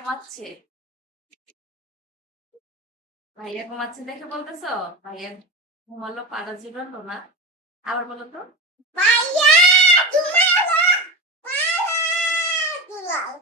ঘুমাচ্ছে। ভাইয়া ঘুমাচ্ছে দেখে বলতেছো? ভাইয়া ঘুমালো, পাড়া জীবন না। আবার বলো তো। ভাইয়া ঘুমালো পাড়া দুলাল